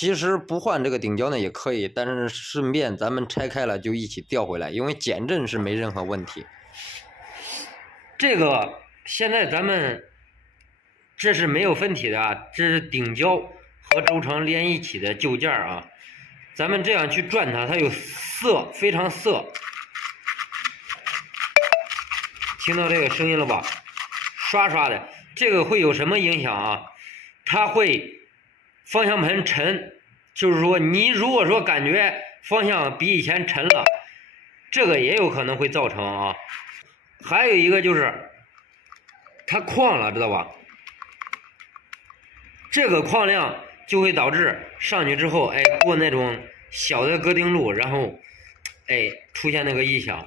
其实不换这个顶胶呢也可以，但是顺便咱们拆开了就一起调回来，因为减震是没任何问题。这个现在咱们这是没有分体的啊，这是顶胶和轴承连一起的旧件啊。咱们这样去转它，它有涩，非常涩。听到这个声音了吧？刷刷的，这个会有什么影响啊？它会方向盘沉，就是说你如果说感觉方向比以前沉了，这个也有可能会造成啊。还有一个就是它旷了，知道吧？这个旷量就会导致上去之后，哎，过那种小的戈丁路，然后，哎，出现那个异响。